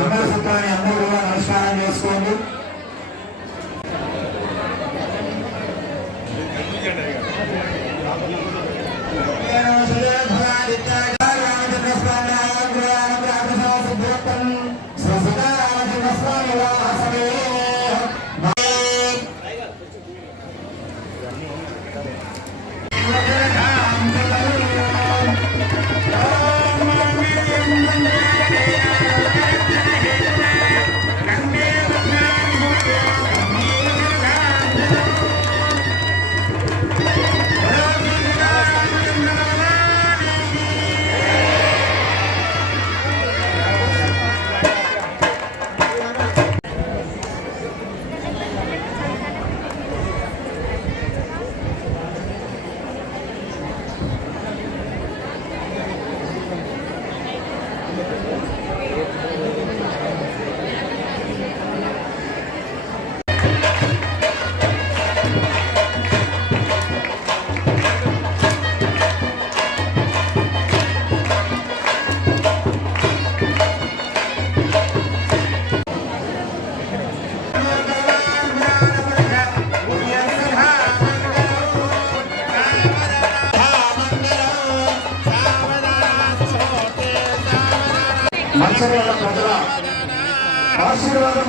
మంగళసూత్రాన్ని అందరూ కూడా నమస్కారం చేసుకోండి. మంచిర్యాల ప్రజల ఆశీర్వాదం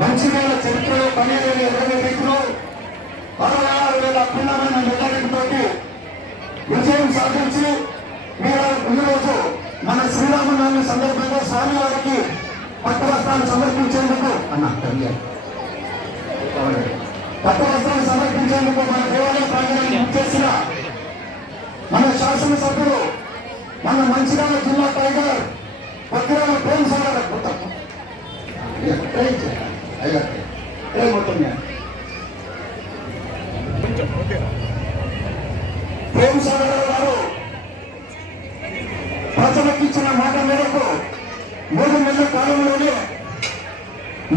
మంచిర్యాల చరిత్రలో 12,020 రీతిలో 66,000 అఖండమైన మెజారిటీతో విజయం సాధించి ఈరోజు మన శ్రీరామనవమి సందర్భంగా స్వామివారికి పట్టువస్త్రాలు సమర్పించేందుకు పట్టువస్త్రాలు సమర్పించేందుకు మన దేవాలయ ప్రాంగణాన్ని చేసిన మన శాసనసభ్యులు మన మంచిర్యాల జిల్లా టైగర్ పత్రికల ప్రేమ్ సాగర్ ప్రేమ్ సాగర్ గారు ప్రజలకు ఇచ్చిన మాట మేరకు 3 నెలల కాలంలోనే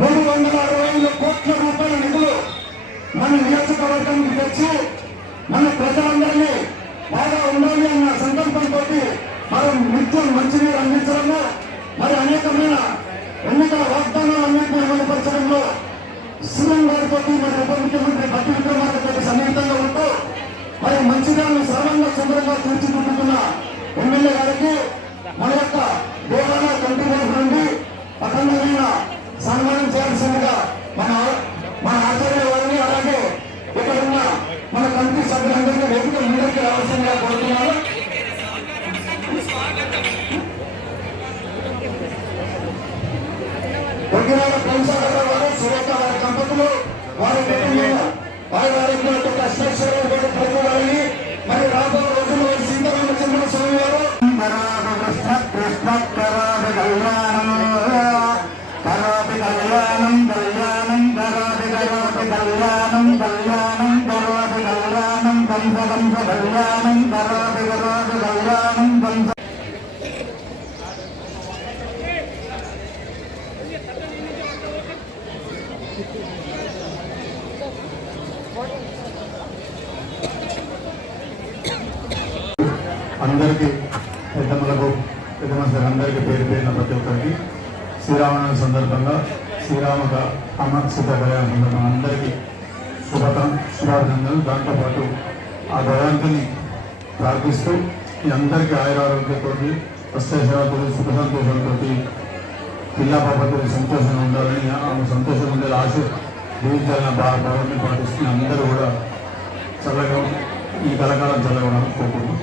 365 కోట్ల రూపాయల నిధులు మన నియోజకవర్గానికి తెచ్చి మన ప్రజలందరినీ బాగా ఉండాలి అన్న సంకల్పంతో మనం నిత్యం మంచినీరు అందించడంలో మరి అనేకమైన ఎన్నికల వాగ్దానాలన్నింటినీ అమలుపరచడంలో సీఎం గారితో మరి ఉప ముఖ్యమంత్రి బట్టి విక్రమార్కతో సన్నిహితంగా ఉంటూ మరి మంచిర్యాలను సర్వంగా సుందరంగా తీర్చిదిద్దుతున్న ఎమ్మెల్యే గారికి మన యొక్క దేవాలయ కమిటీ వైపు నుండి అఖండమైన సన్మానం చేయాల్సిందిగా మన ఆచార్య వారిని అలాగే ఇక్కడ ఉన్న మన కమిటీ సభ్యులందరికీ వేదిక ముందరికి రావాల్సిందిగా కోరుతున్నాను. ఒగ్గిరాల ప్రేమసాగర్ వారు సురేఖ వారి దంపతులు వారి వారి అశ్వేశ్వరరావు గారు ప్రజలని మరి రాబోయే రోజుల్లో సీతారామచంద్ర స్వామి వారు అందరికీ పెద్దమ్మలకు పెద్ద మనుషులందరికీ పేరు పేరిన ప్రతి ఒక్కరికి శ్రీరామనవమి సందర్భంగా శ్రీరామ అమ్మ సీత కళ్యాణ సందర్భంగా అందరికీ శుభాభినందనలు. దాంతోపాటు ఆ భగవంతుని ప్రార్థిస్తూ ఈ అందరికీ ఆయురారోగ్యంతో అష్టైశ్వర్యాలతో సుఖ సంతోషాలతో పిల్ల పాపతో సంతోషంగా ఉండాలని ఆమె సంతోషంగా ఉండే ఆశ జీవించాలని భావాన్ని పాటిస్తున్న అందరూ కూడా చల్లగా ఈ కళాకాలం చల్లగా కోరుకుంటున్నాం.